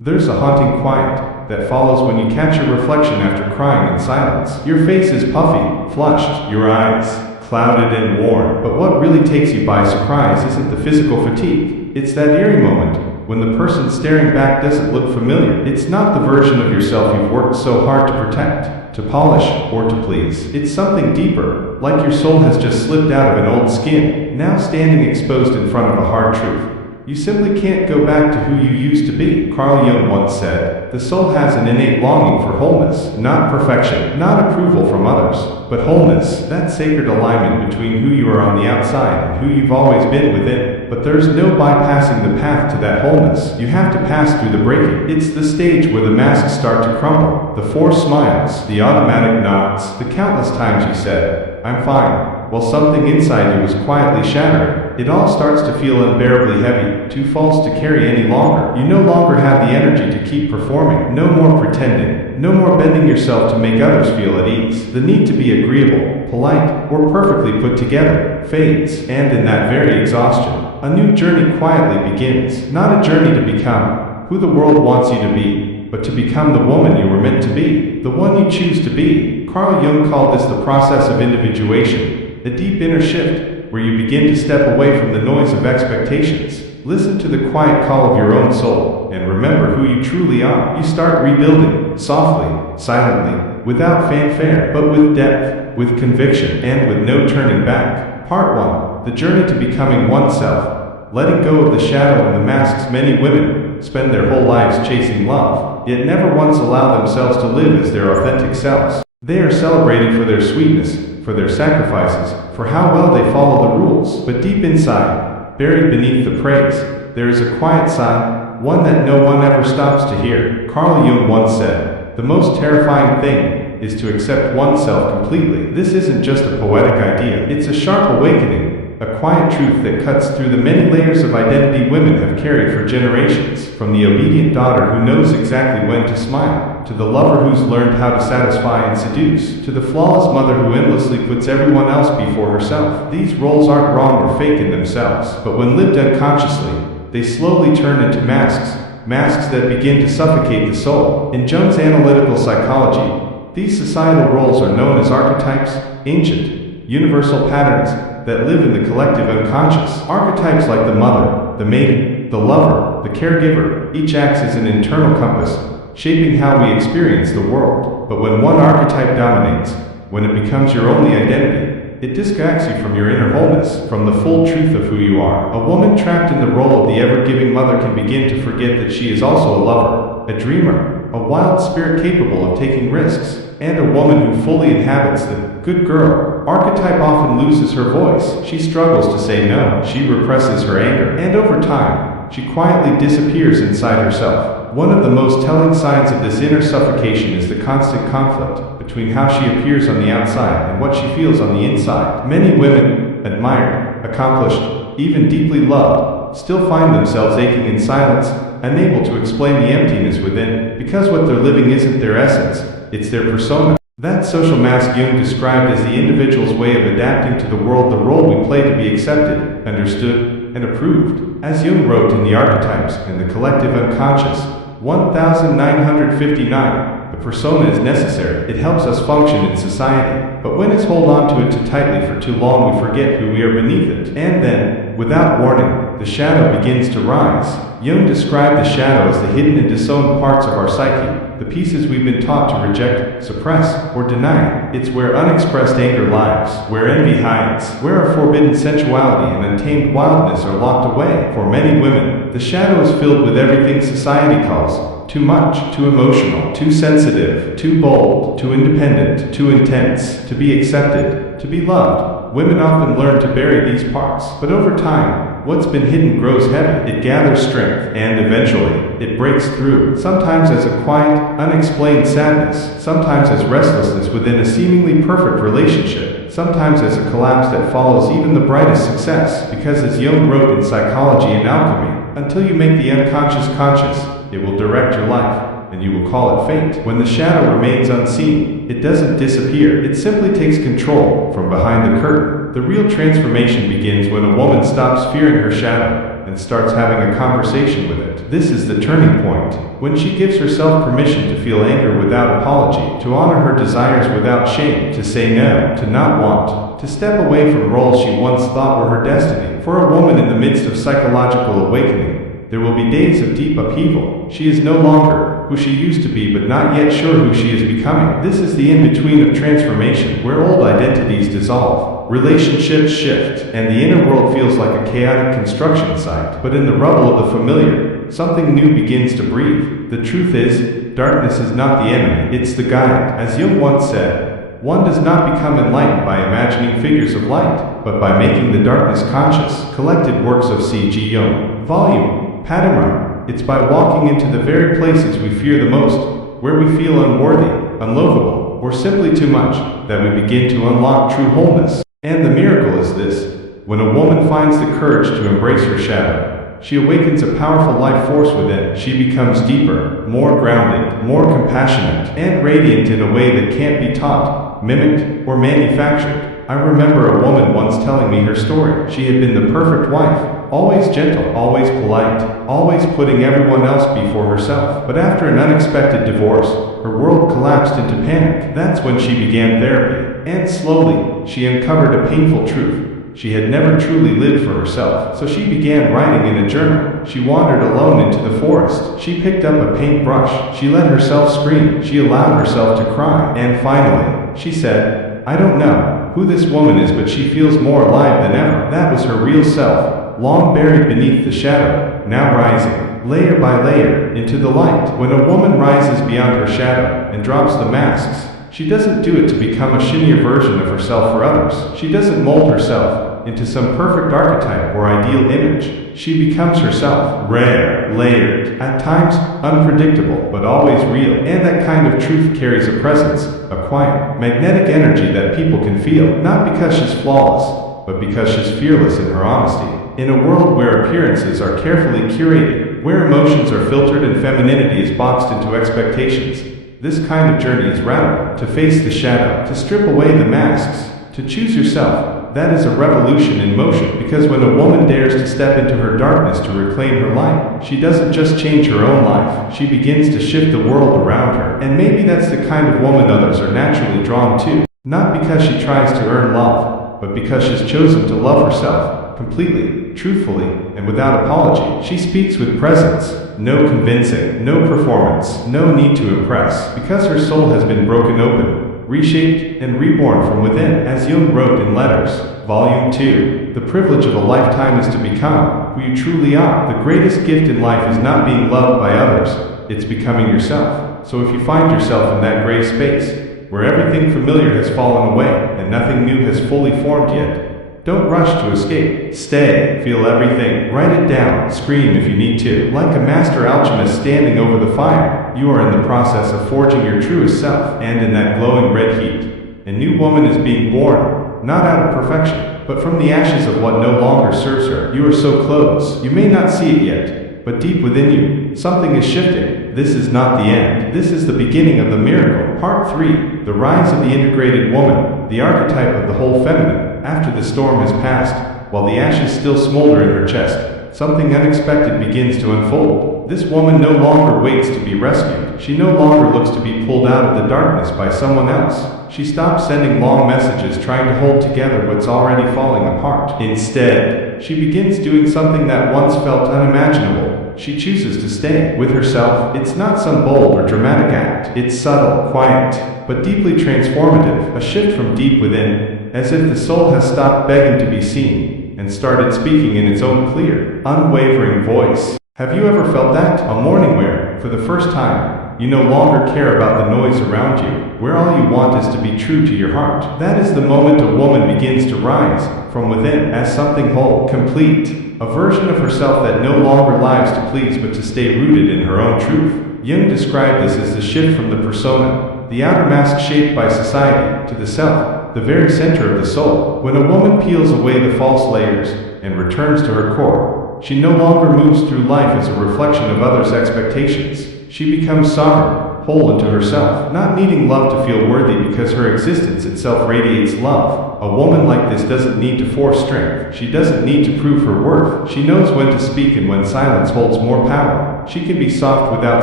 There's a haunting quiet that follows when you catch your reflection after crying in silence. Your face is puffy, flushed, your eyes clouded and worn, but what really takes you by surprise isn't the physical fatigue. It's that eerie moment when the person staring back doesn't look familiar. It's not the version of yourself you've worked so hard to protect, to polish, or to please. It's something deeper, like your soul has just slipped out of an old skin, now standing exposed in front of a hard truth. You simply can't go back to who you used to be. Carl Jung once said, "The soul has an innate longing for wholeness, not perfection, not approval from others, but wholeness, that sacred alignment between who you are on the outside and who you've always been within." But there's no bypassing the path to that wholeness. You have to pass through the breaking. It's the stage where the masks start to crumble, the forced smiles, the automatic nods, the countless times you said, "I'm fine," while something inside you was quietly shattering. It all starts to feel unbearably heavy, too false to carry any longer. You no longer have the energy to keep performing, no more pretending, no more bending yourself to make others feel at ease. The need to be agreeable, polite, or perfectly put together fades, and in that very exhaustion, a new journey quietly begins. Not a journey to become who the world wants you to be, but to become the woman you were meant to be, the one you choose to be. Carl Jung called this the process of individuation, a deep inner shift where you begin to step away from the noise of expectations. Listen to the quiet call of your own soul, and remember who you truly are. You start rebuilding, softly, silently, without fanfare, but with depth, with conviction, and with no turning back. Part 1. The journey to becoming oneself. Letting go of the shadow and the masks. Many women spend their whole lives chasing love, yet never once allow themselves to live as their authentic selves. They are celebrated for their sweetness, for their sacrifices, for how well they follow the rules. But deep inside, buried beneath the praise, there is a quiet sigh, one that no one ever stops to hear. Carl Jung once said, "The most terrifying thing is to accept oneself completely." This isn't just a poetic idea, it's a sharp awakening, a quiet truth that cuts through the many layers of identity women have carried for generations. From the obedient daughter who knows exactly when to smile, to the lover who's learned how to satisfy and seduce, to the flawless mother who endlessly puts everyone else before herself. These roles aren't wrong or fake in themselves, but when lived unconsciously, they slowly turn into masks, masks that begin to suffocate the soul. In Jung's analytical psychology, these societal roles are known as archetypes, ancient, universal patterns that live in the collective unconscious. Archetypes like the mother, the maiden, the lover, the caregiver, each acts as an internal compass, shaping how we experience the world. But when one archetype dominates, when it becomes your only identity, it disconnects you from your inner wholeness, from the full truth of who you are. A woman trapped in the role of the ever-giving mother can begin to forget that she is also a lover, a dreamer, a wild spirit capable of taking risks, and a woman who fully inhabits the good girl archetype often loses her voice. She struggles to say no, she represses her anger, and over time, she quietly disappears inside herself. One of the most telling signs of this inner suffocation is the constant conflict between how she appears on the outside and what she feels on the inside. Many women, admired, accomplished, even deeply loved, still find themselves aching in silence, unable to explain the emptiness within, because what they're living isn't their essence, it's their persona. That social mask Jung described as the individual's way of adapting to the world, the role we play to be accepted, understood, and approved. As Jung wrote in the Archetypes, in the collective unconscious, 1959, the persona is necessary. It helps us function in society. But when we hold on to it too tightly for too long, we forget who we are beneath it. And then, without warning, the shadow begins to rise. Jung described the shadow as the hidden and disowned parts of our psyche, the pieces we've been taught to reject, suppress, or deny. It's where unexpressed anger lives, where envy hides, where our forbidden sensuality and untamed wildness are locked away. For many women, the shadow is filled with everything society calls too much, too emotional, too sensitive, too bold, too independent, too intense, to be accepted, to be loved. Women often learn to bury these parts, but over time, what's been hidden grows heavy. It gathers strength, and eventually, it breaks through, sometimes as a quiet, unexplained sadness, sometimes as restlessness within a seemingly perfect relationship, sometimes as a collapse that follows even the brightest success. Because as Jung wrote in Psychology and Alchemy, until you make the unconscious conscious, it will direct your life, and you will call it fate. When the shadow remains unseen, it doesn't disappear, it simply takes control from behind the curtain. The real transformation begins when a woman stops fearing her shadow, and starts having a conversation with it. This is the turning point. When she gives herself permission to feel anger without apology, to honor her desires without shame, to say no, to not want, to step away from roles she once thought were her destiny. For a woman in the midst of psychological awakening, there will be days of deep upheaval. She is no longer who she used to be, but not yet sure who she is becoming. This is the in-between of transformation, where old identities dissolve, relationships shift, and the inner world feels like a chaotic construction site. But in the rubble of the familiar, something new begins to breathe. The truth is, darkness is not the enemy, it's the guide. As Jung once said, one does not become enlightened by imagining figures of light, but by making the darkness conscious. Collected works of C.G. Jung. Volume, Padma. It's by walking into the very places we fear the most, where we feel unworthy, unlovable, or simply too much, that we begin to unlock true wholeness. And the miracle is this: when a woman finds the courage to embrace her shadow, she awakens a powerful life force within. She becomes deeper, more grounded, more compassionate, and radiant in a way that can't be taught, mimicked, or manufactured. I remember a woman once telling me her story. She had been the perfect wife, always gentle, always polite, always putting everyone else before herself. But after an unexpected divorce, her world collapsed into panic. That's when she began therapy. And slowly, she uncovered a painful truth. She had never truly lived for herself, so she began writing in a journal. She wandered alone into the forest. She picked up a paintbrush. She let herself scream. She allowed herself to cry. And finally, she said, "I don't know who this woman is, but she feels more alive than ever." That was her real self, long buried beneath the shadow, now rising, layer by layer, into the light. When a woman rises beyond her shadow and drops the masks, she doesn't do it to become a shinier version of herself for others. She doesn't mold herself into some perfect archetype or ideal image. She becomes herself, rare, layered, at times unpredictable, but always real. And that kind of truth carries a presence, a quiet, magnetic energy that people can feel, not because she's flawless, but because she's fearless in her honesty. In a world where appearances are carefully curated, where emotions are filtered and femininity is boxed into expectations, this kind of journey is radical. To face the shadow, to strip away the masks, to choose yourself, that is a revolution in motion. Because when a woman dares to step into her darkness to reclaim her light, she doesn't just change her own life, she begins to shift the world around her. And maybe that's the kind of woman others are naturally drawn to. Not because she tries to earn love, but because she's chosen to love herself, completely, truthfully, and without apology. She speaks with presence, no convincing, no performance, no need to impress, because her soul has been broken open, reshaped, and reborn from within. As Jung wrote in Letters, Volume 2, the privilege of a lifetime is to become who you truly are. The greatest gift in life is not being loved by others, it's becoming yourself. So if you find yourself in that gray space, where everything familiar has fallen away, and nothing new has fully formed yet, don't rush to escape. Stay, feel everything, write it down, scream if you need to. Like a master alchemist standing over the fire, you are in the process of forging your truest self. And in that glowing red heat, a new woman is being born, not out of perfection, but from the ashes of what no longer serves her. You are so close. You may not see it yet, but deep within you, something is shifting. This is not the end. This is the beginning of the miracle. Part 3, the rise of the integrated woman, the archetype of the whole feminine. After the storm has passed, while the ashes still smolder in her chest, something unexpected begins to unfold. This woman no longer waits to be rescued. She no longer looks to be pulled out of the darkness by someone else. She stops sending long messages trying to hold together what's already falling apart. Instead, she begins doing something that once felt unimaginable. She chooses to stay with herself. It's not some bold or dramatic act. It's subtle, quiet, but deeply transformative. A shift from deep within, as if the soul has stopped begging to be seen and started speaking in its own clear, unwavering voice. Have you ever felt that? A morning where, for the first time, you no longer care about the noise around you, where all you want is to be true to your heart. That is the moment a woman begins to rise from within as something whole, complete, a version of herself that no longer lives to please but to stay rooted in her own truth. Jung described this as the shift from the persona, the outer mask shaped by society, to the self, the very center of the soul. When a woman peels away the false layers and returns to her core, she no longer moves through life as a reflection of others' expectations. She becomes sovereign, whole into herself, not needing love to feel worthy because her existence itself radiates love. A A woman like this doesn't need to force strength. She doesn't need to prove her worth. She knows when to speak and when silence holds more power. She can be soft without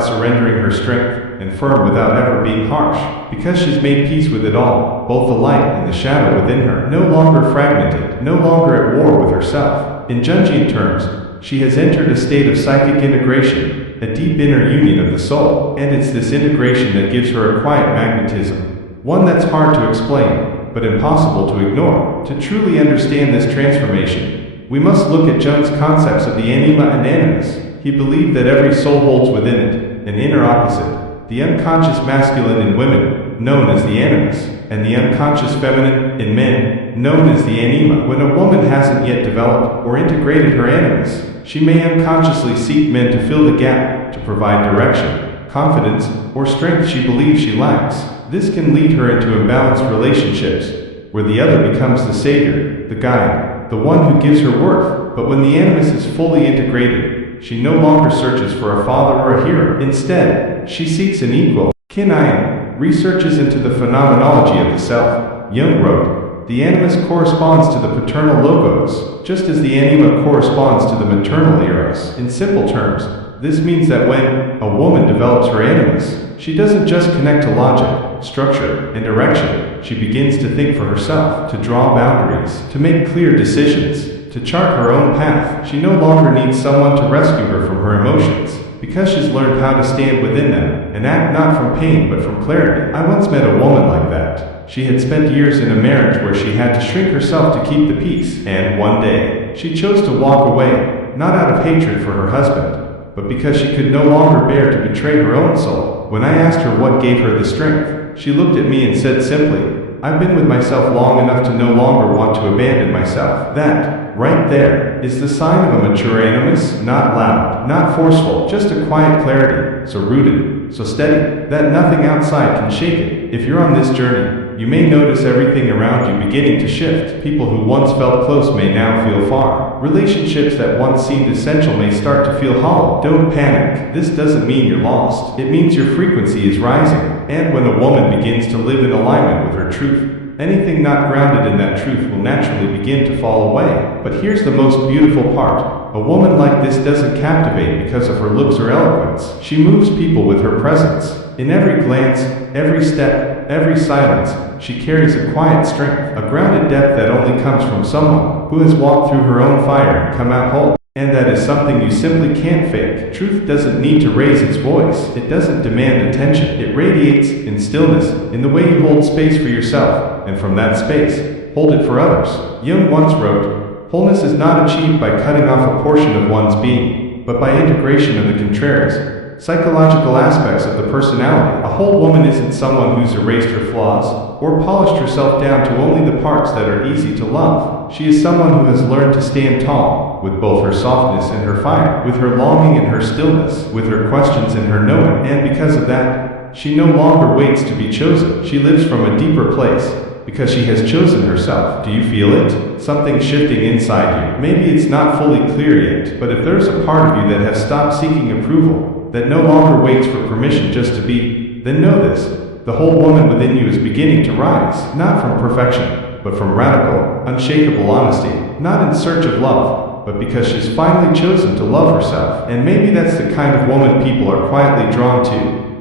surrendering her strength, and firm without ever being harsh, because she's made peace with it all, both the light and the shadow within her, no longer fragmented, no longer at war with herself. In Jungian terms, she has entered a state of psychic integration, a deep inner union of the soul, and it's this integration that gives her a quiet magnetism, one that's hard to explain, but impossible to ignore. To truly understand this transformation, we must look at Jung's concepts of the anima and animus. He believed that every soul holds within it an inner opposite, the unconscious masculine in women, known as the animus, and the unconscious feminine in men, known as the anima. When a woman hasn't yet developed or integrated her animus, she may unconsciously seek men to fill the gap, to provide direction, confidence, or strength she believes she lacks. This can lead her into imbalanced relationships, where the other becomes the savior, the guide, the one who gives her worth. But when the animus is fully integrated, she no longer searches for a father or a hero. Instead, she seeks an equal. Kinayan researches into the phenomenology of the self. Jung wrote, "The animus corresponds to the paternal logos, just as the anima corresponds to the maternal eros." In simple terms, this means that when a woman develops her animus, she doesn't just connect to logic, structure, and direction. She begins to think for herself, to draw boundaries, to make clear decisions, to chart her own path. She no longer needs someone to rescue her from her emotions, because she's learned how to stand within them, and act not from pain but from clarity. I once met a woman like that. She had spent years in a marriage where she had to shrink herself to keep the peace, and one day, she chose to walk away, not out of hatred for her husband, but because she could no longer bear to betray her own soul. When I asked her what gave her the strength, she looked at me and said simply, "I've been with myself long enough to no longer want to abandon myself." That, right there, is the sign of a mature animus, not loud, not forceful, just a quiet clarity, so rooted, so steady, that nothing outside can shake it. If you're on this journey, you may notice everything around you beginning to shift. People who once felt close may now feel far. Relationships that once seemed essential may start to feel hollow. Don't panic. This doesn't mean you're lost. It means your frequency is rising. And when a woman begins to live in alignment with her truth, anything not grounded in that truth will naturally begin to fall away. But here's the most beautiful part. A woman like this doesn't captivate because of her looks or eloquence. She moves people with her presence. In every glance, every step, every silence, she carries a quiet strength, a grounded depth that only comes from someone who has walked through her own fire and come out whole. And that is something you simply can't fake. Truth doesn't need to raise its voice. It doesn't demand attention. It radiates in stillness, in the way you hold space for yourself, and from that space, hold it for others. Jung once wrote, "Wholeness is not achieved by cutting off a portion of one's being, but by integration of the contraries, psychological aspects of the personality." A whole woman isn't someone who's erased her flaws, or polished herself down to only the parts that are easy to love. She is someone who has learned to stand tall, with both her softness and her fire, with her longing and her stillness, with her questions and her knowing, and because of that, she no longer waits to be chosen. She lives from a deeper place, because she has chosen herself. Do you feel it? Something shifting inside you. Maybe it's not fully clear yet, but if there's a part of you that has stopped seeking approval, that no longer waits for permission just to be, then know this. The whole woman within you is beginning to rise, not from perfection, but from radical, unshakable honesty, not in search of love, but because she's finally chosen to love herself. And maybe that's the kind of woman people are quietly drawn to,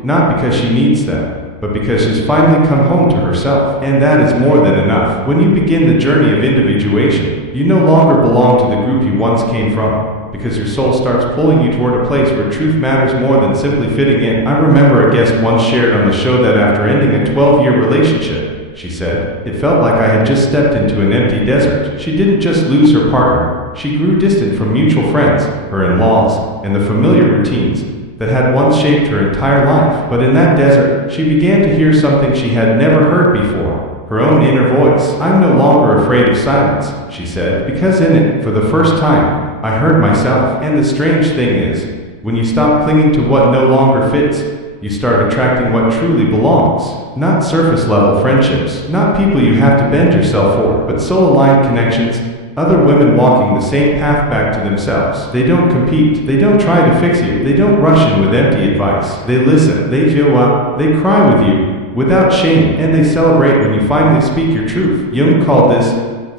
not because she needs them, but because she's finally come home to herself. And that is more than enough. When you begin the journey of individuation, you no longer belong to the group you once came from, because your soul starts pulling you toward a place where truth matters more than simply fitting in. I remember a guest once shared on the show that after ending a 12-year relationship, she said, "It felt like I had just stepped into an empty desert." She didn't just lose her partner. She grew distant from mutual friends, her in-laws, and the familiar routines that had once shaped her entire life. But in that desert, she began to hear something she had never heard before, her own inner voice. "I'm no longer afraid of silence," she said, "because in it, for the first time, I heard myself." And the strange thing is, when you stop clinging to what no longer fits, you start attracting what truly belongs. Not surface-level friendships, not people you have to bend yourself for, but soul-aligned connections, other women walking the same path back to themselves. They don't compete, they don't try to fix you, they don't rush in with empty advice. They listen, they show up, they cry with you, without shame, and they celebrate when you finally speak your truth. Jung called this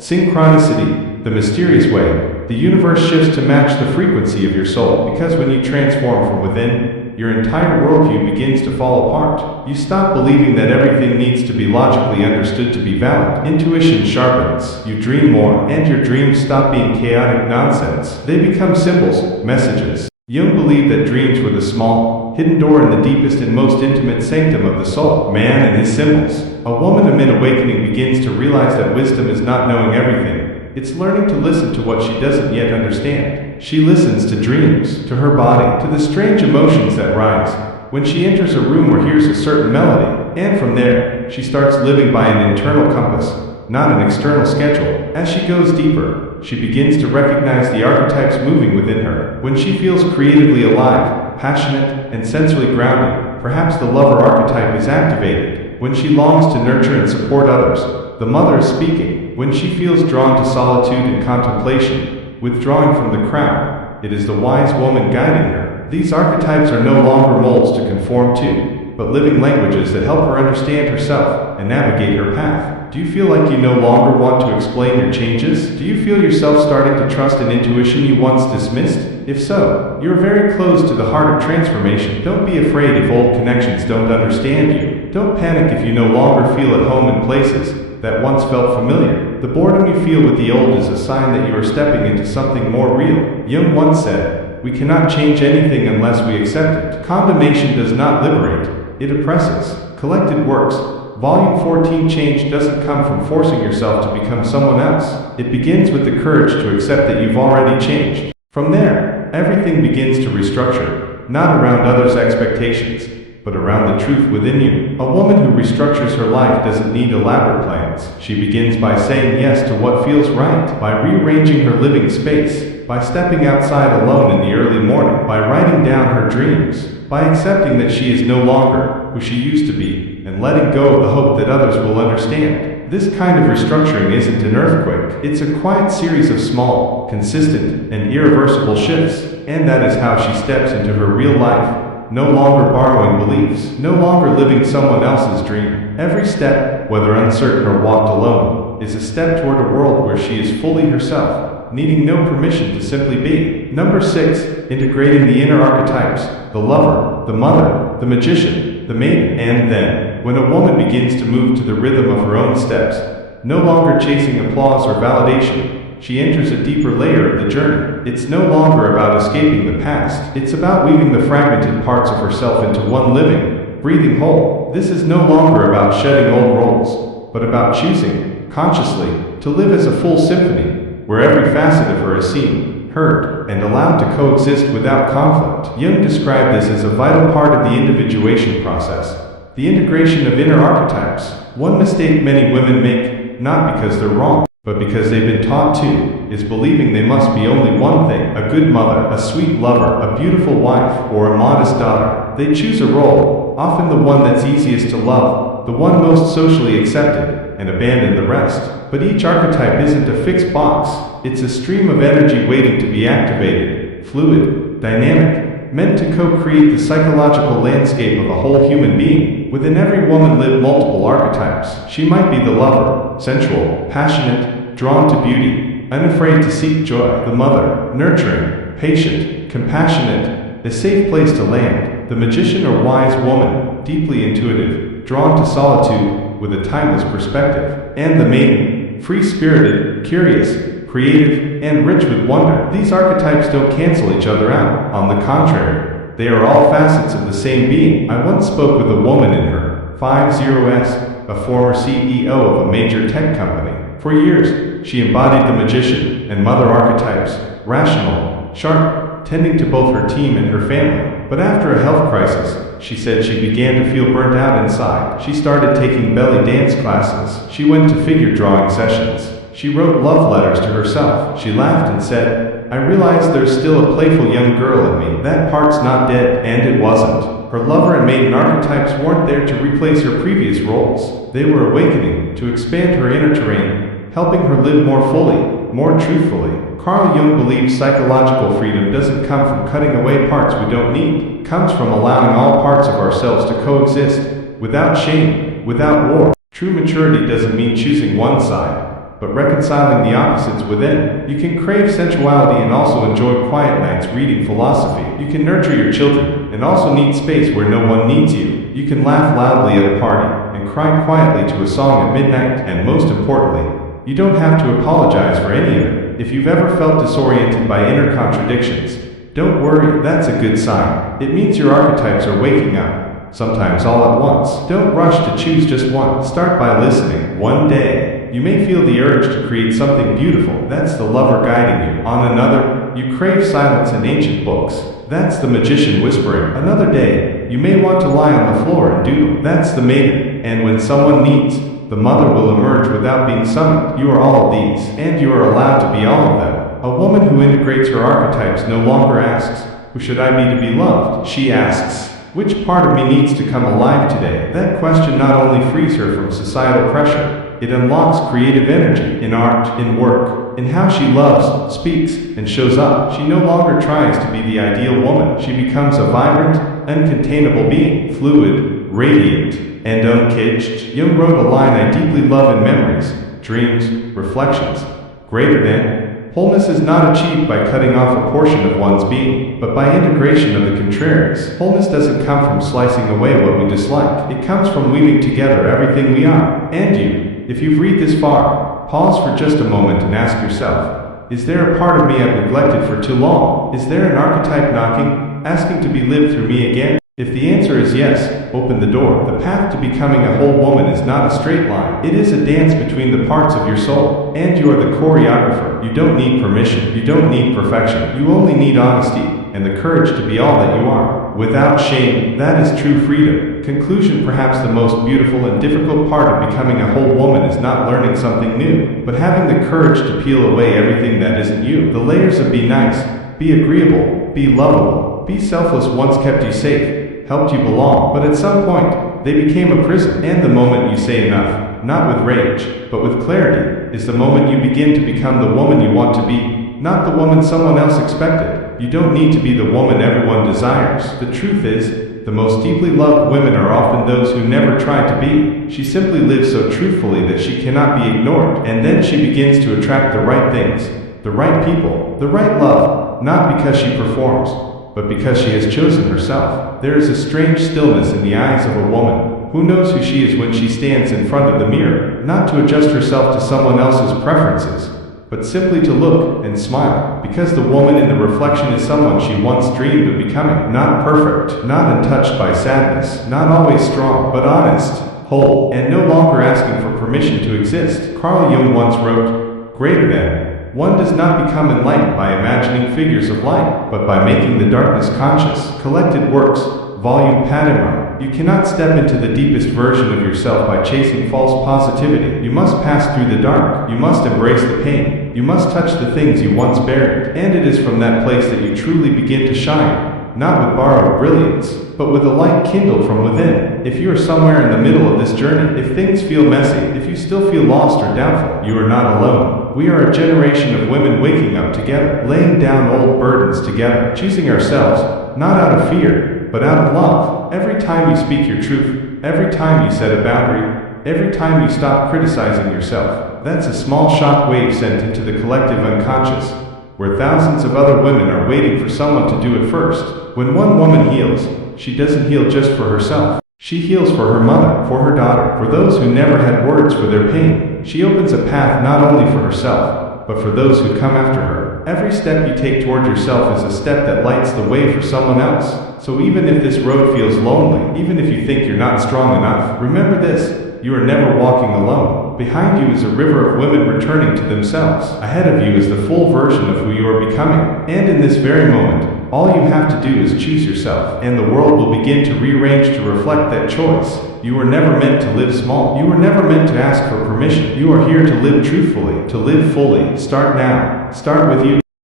synchronicity, the mysterious way. The universe shifts to match the frequency of your soul, because when you transform from within, your entire worldview begins to fall apart. You stop believing that everything needs to be logically understood to be valid. Intuition sharpens, you dream more, and your dreams stop being chaotic nonsense. They become symbols, messages. Jung believed that dreams were the small, hidden door in the deepest and most intimate sanctum of the soul, man and his symbols. A woman amid awakening begins to realize that wisdom is not knowing everything. It's learning to listen to what she doesn't yet understand. She listens to dreams, to her body, to the strange emotions that rise when she enters a room or hears a certain melody, and from there, she starts living by an internal compass, not an external schedule. As she goes deeper, she begins to recognize the archetypes moving within her. When she feels creatively alive, passionate, and sensually grounded, perhaps the lover archetype is activated. When she longs to nurture and support others, the mother is speaking. When she feels drawn to solitude and contemplation, withdrawing from the crowd, it is the wise woman guiding her. These archetypes are no longer molds to conform to, but living languages that help her understand herself and navigate her path. Do you feel like you no longer want to explain your changes? Do you feel yourself starting to trust an intuition you once dismissed? If so, you're very close to the heart of transformation. Don't be afraid if old connections don't understand you. Don't panic if you no longer feel at home in places that once felt familiar. The boredom you feel with the old is a sign that you are stepping into something more real. Jung once said, "We cannot change anything unless we accept it." Condemnation does not liberate, it oppresses. Collected Works, Volume 14. Change doesn't come from forcing yourself to become someone else. It begins with the courage to accept that you've already changed. From there, everything begins to restructure, not around others' expectations, but around the truth within you. A woman who restructures her life doesn't need elaborate plans. She begins by saying yes to what feels right, by rearranging her living space, by stepping outside alone in the early morning, by writing down her dreams, by accepting that she is no longer who she used to be, and letting go of the hope that others will understand. This kind of restructuring isn't an earthquake. It's a quiet series of small, consistent, and irreversible shifts, and that is how she steps into her real life. No longer borrowing beliefs, no longer living someone else's dream. Every step, whether uncertain or walked alone, is a step toward a world where she is fully herself, needing no permission to simply be. Number 6, integrating the inner archetypes, the lover, the mother, the magician, the maiden. And then, when a woman begins to move to the rhythm of her own steps, no longer chasing applause or validation, she enters a deeper layer of the journey. It's no longer about escaping the past. It's about weaving the fragmented parts of herself into one living, breathing whole. This is no longer about shedding old roles, but about choosing, consciously, to live as a full symphony, where every facet of her is seen, heard, and allowed to coexist without conflict. Jung described this as a vital part of the individuation process, the integration of inner archetypes. One mistake many women make, not because they're wrong, but because they've been taught to, is believing they must be only one thing: a good mother, a sweet lover, a beautiful wife, or a modest daughter. They choose a role, often the one that's easiest to love, the one most socially accepted, and abandon the rest. But each archetype isn't a fixed box. It's a stream of energy waiting to be activated, fluid, dynamic, meant to co-create the psychological landscape of a whole human being. Within every woman live multiple archetypes. She might be the lover, sensual, passionate, drawn to beauty, unafraid to seek joy; the mother, nurturing, patient, compassionate, a safe place to land; the magician or wise woman, deeply intuitive, drawn to solitude with a timeless perspective; and the maiden, free-spirited, curious, creative, and rich with wonder. These archetypes don't cancel each other out. On the contrary, they are all facets of the same being. I once spoke with a woman in her 50s, a former CEO of a major tech company. For years, she embodied the magician and mother archetypes, rational, sharp, tending to both her team and her family. But after a health crisis, she said she began to feel burnt out inside. She started taking belly dance classes. She went to figure drawing sessions. She wrote love letters to herself. She laughed and said, "I realized there's still a playful young girl in me. That part's not dead." And it wasn't. Her lover and maiden archetypes weren't there to replace her previous roles. They were awakening, to expand her inner terrain, helping her live more fully, more truthfully. Carl Jung believes psychological freedom doesn't come from cutting away parts we don't need. It comes from allowing all parts of ourselves to coexist without shame, without war. True maturity doesn't mean choosing one side, but reconciling the opposites within. You can crave sensuality and also enjoy quiet nights reading philosophy. You can nurture your children and also need space where no one needs you. You can laugh loudly at a party and cry quietly to a song at midnight, and most importantly, you don't have to apologize for any of it. If you've ever felt disoriented by inner contradictions, don't worry, that's a good sign. It means your archetypes are waking up, sometimes all at once. Don't rush to choose just one. Start by listening. One day, you may feel the urge to create something beautiful. That's the lover guiding you. On another, you crave silence in ancient books. That's the magician whispering. Another day, you may want to lie on the floor and doodle. That's the maiden. And when someone needs, the mother will emerge without being summoned. You are all of these, and you are allowed to be all of them. A woman who integrates her archetypes no longer asks, "Who should I be to be loved?" She asks, "Which part of me needs to come alive today?" That question not only frees her from societal pressure, it unlocks creative energy in art, in work, in how she loves, speaks, and shows up. She no longer tries to be the ideal woman. She becomes a vibrant, uncontainable being, fluid, radiant, and uncaged. Jung wrote a line I deeply love in memories, dreams, reflections. Greater than. Wholeness is not achieved by cutting off a portion of one's being, but by integration of the contraries. Wholeness doesn't come from slicing away what we dislike. It comes from weaving together everything we are. And you, if you've read this far, pause for just a moment and ask yourself, is there a part of me I've neglected for too long? Is there an archetype knocking, asking to be lived through me again? If the answer is yes, open the door. The path to becoming a whole woman is not a straight line. It is a dance between the parts of your soul, and you are the choreographer. You don't need permission. You don't need perfection. You only need honesty and the courage to be all that you are, without shame. That is true freedom. Conclusion: perhaps the most beautiful and difficult part of becoming a whole woman is not learning something new, but having the courage to peel away everything that isn't you. The layers of be nice, be agreeable, be lovable, be selfless once kept you safe, helped you belong, but at some point, they became a prison. And the moment you say enough, not with rage, but with clarity, is the moment you begin to become the woman you want to be, not the woman someone else expected. You don't need to be the woman everyone desires. The truth is, the most deeply loved women are often those who never tried to be. She simply lives so truthfully that she cannot be ignored, and then she begins to attract the right things, the right people, the right love, not because she performs, but because she has chosen herself. There is a strange stillness in the eyes of a woman who knows who she is when she stands in front of the mirror, not to adjust herself to someone else's preferences, but simply to look and smile, because the woman in the reflection is someone she once dreamed of becoming. Not perfect, not untouched by sadness, not always strong, but honest, whole, and no longer asking for permission to exist. Carl Jung once wrote, "Greater than. One does not become enlightened by imagining figures of light, but by making the darkness conscious." Collected Works, Volume Padma. You cannot step into the deepest version of yourself by chasing false positivity. You must pass through the dark. You must embrace the pain. You must touch the things you once buried. And it is from that place that you truly begin to shine, not with borrowed brilliance, but with a light kindled from within. If you are somewhere in the middle of this journey, if things feel messy, if you still feel lost or doubtful, you are not alone. We are a generation of women waking up together, laying down old burdens together, choosing ourselves, not out of fear, but out of love. Every time you speak your truth, every time you set a boundary, every time you stop criticizing yourself, that's a small shock wave sent into the collective unconscious, where thousands of other women are waiting for someone to do it first. When one woman heals, she doesn't heal just for herself. She heals for her mother, for her daughter, for those who never had words for their pain. She opens a path not only for herself, but for those who come after her. Every step you take toward yourself is a step that lights the way for someone else. So even if this road feels lonely, even if you think you're not strong enough, remember this: you are never walking alone. Behind you is a river of women returning to themselves. Ahead of you is the full version of who you are becoming. And in this very moment, all you have to do is choose yourself, and the world will begin to rearrange to reflect that choice. You were never meant to live small. You were never meant to ask for permission. You are here to live truthfully, to live fully. Start now. Start with you.